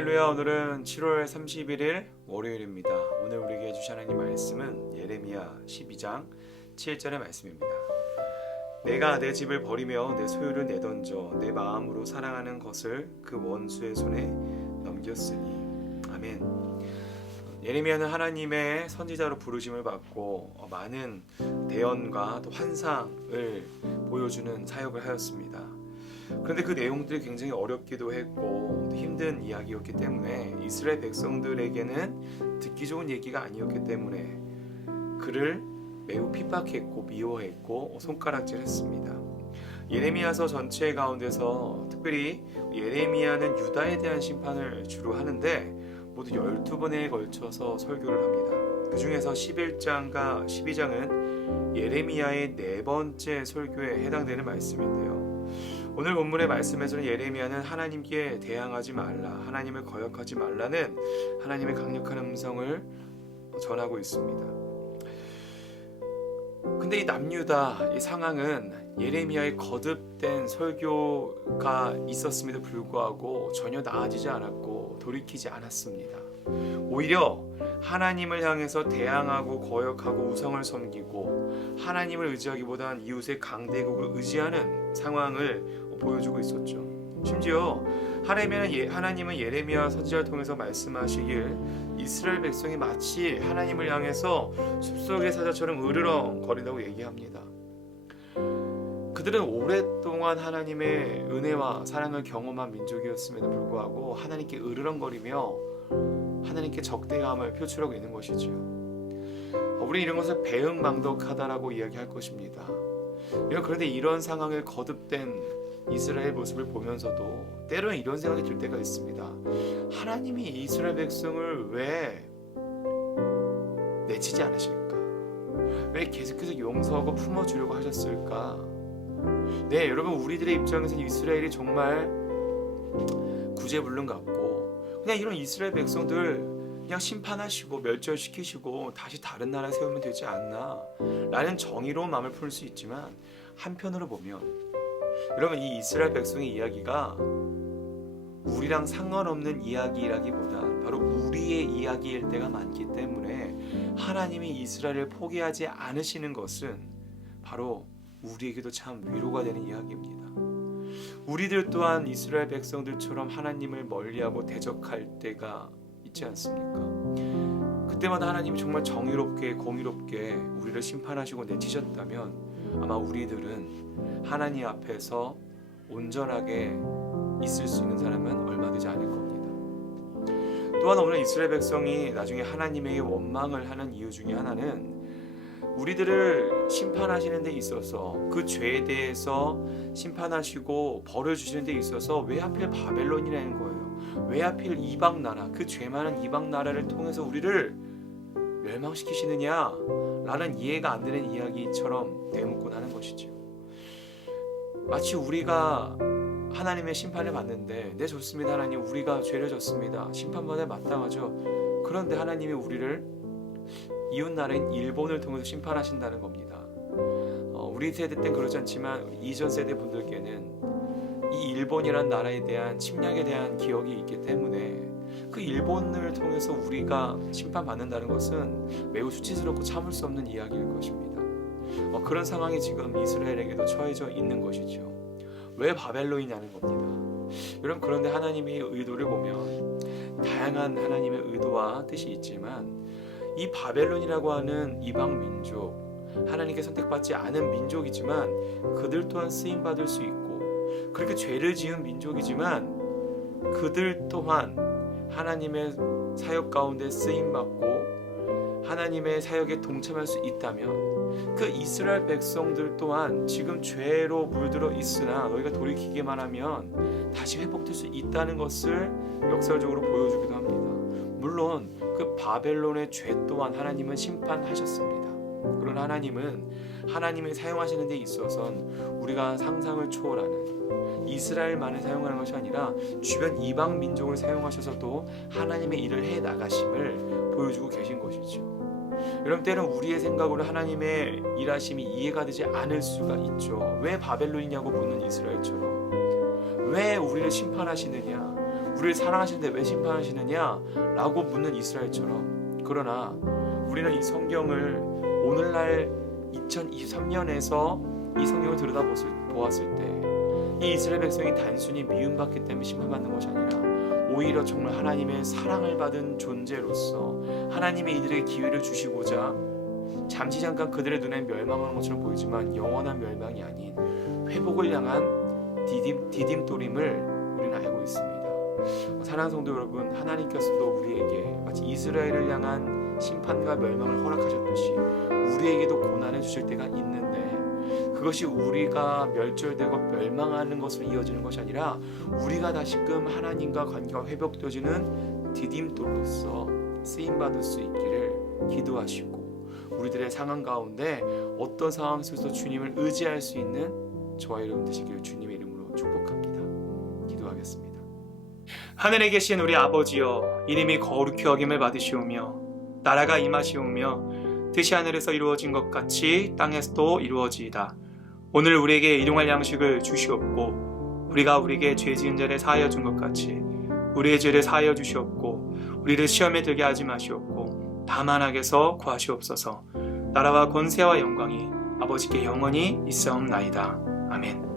할렐루야. 오늘은 7월 31일 월요일입니다. 오늘 우리에게 주신 하나님 말씀은 예레미야 12장 7절의 말씀입니다. 내가 내 집을 버리며 내 소유를 내던져 내 마음으로 사랑하는 것을 그 원수의 손에 넘겼으니. 아멘. 예레미야는 하나님의 선지자로 부르심을 받고 많은 대언과 또 환상을 보여주는 사역을 하였습니다. 그런데 그 내용들이 굉장히 어렵기도 했고 힘든 이야기였기 때문에 이스라엘 백성들에게는 듣기 좋은 얘기가 아니었기 때문에 그를 매우 핍박했고 미워했고 손가락질했습니다. 예레미야서 전체 가운데서 특별히 예레미야는 유다에 대한 심판을 주로 하는데 모두 12번에 걸쳐서 설교를 합니다. 그 중에서 11장과 12장은 예레미야의 네 번째 설교에 해당되는 말씀인데요. 오늘 본문의 말씀에서는 예레미야는 하나님께 대항하지 말라, 하나님을 거역하지 말라는 하나님의 강력한 음성을 전하고 있습니다. 근데 이 남유다 이 상황은 예레미야의 거듭된 설교가 있었음에도 불구하고 전혀 나아지지 않았고 돌이키지 않았습니다. 오히려 하나님을 향해서 대항하고 거역하고 우상을 섬기고 하나님을 의지하기보단 이웃의 강대국을 의지하는 상황을 보여주고 있었죠. 심지어 하나님은 예레미야 선지자를 통해서 말씀하시길 이스라엘 백성이 마치 하나님을 향해서 숲속의 사자처럼 으르렁거린다고 얘기합니다. 그들은 오랫동안 하나님의 은혜와 사랑을 경험한 민족이었음에도 불구하고 하나님께 으르렁거리며 하나님께 적대감을 표출하고 있는 것이지요. 우리 이런 것을 배은망덕하다라고 이야기할 것입니다. 그런데 이런 상황을 거듭된 이스라엘 모습을 보면서도 때로는 이런 생각이 들 때가 있습니다. 하나님이 이스라엘 백성을 왜 내치지 않으실까? 왜 계속해서 용서하고 품어주려고 하셨을까? 네, 여러분, 우리들의 입장에서는 이스라엘이 정말 구제불능 같고 그냥 이런 이스라엘 백성들 그냥 심판하시고 멸절시키시고 다시 다른 나라 세우면 되지 않나 라는 정의로운 마음을 품을 수 있지만, 한편으로 보면 여러분, 이 이스라엘 백성의 이야기가 우리랑 상관없는 이야기라기보다 바로 우리의 이야기일 때가 많기 때문에 하나님이 이스라엘을 포기하지 않으시는 것은 바로 우리에게도 참 위로가 되는 이야기입니다. 우리들 또한 이스라엘 백성들처럼 하나님을 멀리하고 대적할 때가 있지 않습니까? 그때마다 하나님이 정말 정의롭게 공의롭게 우리를 심판하시고 내치셨다면 아마 우리들은 하나님 앞에서 온전하게 있을 수 있는 사람은 얼마 되지 않을 겁니다. 또한 오늘 이스라엘 백성이 나중에 하나님에게 원망을 하는 이유 중에 하나는 우리들을 심판하시는 데 있어서 그 죄에 대해서 심판하시고 벌을 주시는 데 있어서 왜 하필 바벨론이라는 거예요. 왜 하필 이방 나라, 그 죄 많은 이방 나라를 통해서 우리를 멸망시키시느냐 라는 이해가 안 되는 이야기처럼 대묻곤 하는 것이죠. 마치 우리가 하나님의 심판을 받는데 네, 좋습니다 하나님, 우리가 죄를 졌습니다, 심판받아야 마땅하죠. 그런데 하나님이 우리를 이웃나라인 일본을 통해서 심판하신다는 겁니다. 우리 세대 땐 그렇지 않지만 이전 세대 분들께는 이 일본이란 나라에 대한 침략에 대한 기억이 있기 때문에 그 일본을 통해서 우리가 심판받는다는 것은 매우 수치스럽고 참을 수 없는 이야기일 것입니다. 그런 상황이 지금 이스라엘에게도 처해져 있는 것이죠. 왜 바벨론이냐는 겁니다. 여러분, 그런데 하나님의 의도를 보면 다양한 하나님의 의도와 뜻이 있지만 이 바벨론이라고 하는 이방 민족, 하나님께 선택받지 않은 민족이지만 그들 또한 쓰임받을 수 있고 그렇게 죄를 지은 민족이지만 그들 또한 하나님의 사역 가운데 쓰임받고 하나님의 사역에 동참할 수 있다면 그 이스라엘 백성들 또한 지금 죄로 물들어 있으나 너희가 돌이키기만 하면 다시 회복될 수 있다는 것을 역설적으로 보여주기도 합니다. 물론 그 바벨론의 죄 또한 하나님은 심판하셨습니다. 그러나 하나님은 하나님이 사용하시는 데 있어서는 우리가 상상을 초월하는 이스라엘만을 사용하는 것이 아니라 주변 이방 민족을 사용하셔서도 하나님의 일을 해 나가심을 보여주고 계신 것이죠. 여러분, 때는 우리의 생각으로 하나님의 일하심이 이해가 되지 않을 수가 있죠. 왜 바벨론이냐고 묻는 이스라엘처럼 왜 우리를 심판하시느냐, 우리를 사랑하시는데 왜 심판하시느냐? 라고 묻는 이스라엘처럼, 그러나 우리는 이 성경을 오늘날 2023년에서 이 성경을 들여다보았을 때 이 이스라엘 백성이 단순히 미움받기 때문에 심판받는 것이 아니라 오히려 정말 하나님의 사랑을 받은 존재로서 하나님의 이들에게 기회를 주시고자 잠시 잠깐 그들의 눈에 멸망하는 것처럼 보이지만 영원한 멸망이 아닌 회복을 향한 디딤돌임을 우리는 알고 있습니다. 사랑하는 성도 여러분, 하나님께서도 우리에게 마치 이스라엘을 향한 심판과 멸망을 허락하셨듯이 우리에게도 고난을 주실 때가 있는데, 그것이 우리가 멸절되고 멸망하는 것으로 이어지는 것이 아니라 우리가 다시금 하나님과 관계가 회복되어지는 디딤돌로서 쓰임받을 수 있기를 기도하시고, 우리들의 상황 가운데 어떤 상황 속에서 주님을 의지할 수 있는 저와 여러분 되시기를 주님의 이름으로 축복합니다. 기도하겠습니다. 하늘에 계신 우리 아버지여, 이름이 거룩히 여김을 받으시오며 나라가 임하시오며 뜻이 하늘에서 이루어진 것 같이 땅에서도 이루어지이다. 오늘 우리에게 일용할 양식을 주시옵고 우리가 우리에게 죄 지은 자를 사하여 준 것 같이 우리의 죄를 사하여 주시옵고 우리를 시험에 들게 하지 마시옵고 다만 악에서 구하시옵소서. 나라와 권세와 영광이 아버지께 영원히 있사옵나이다. 아멘.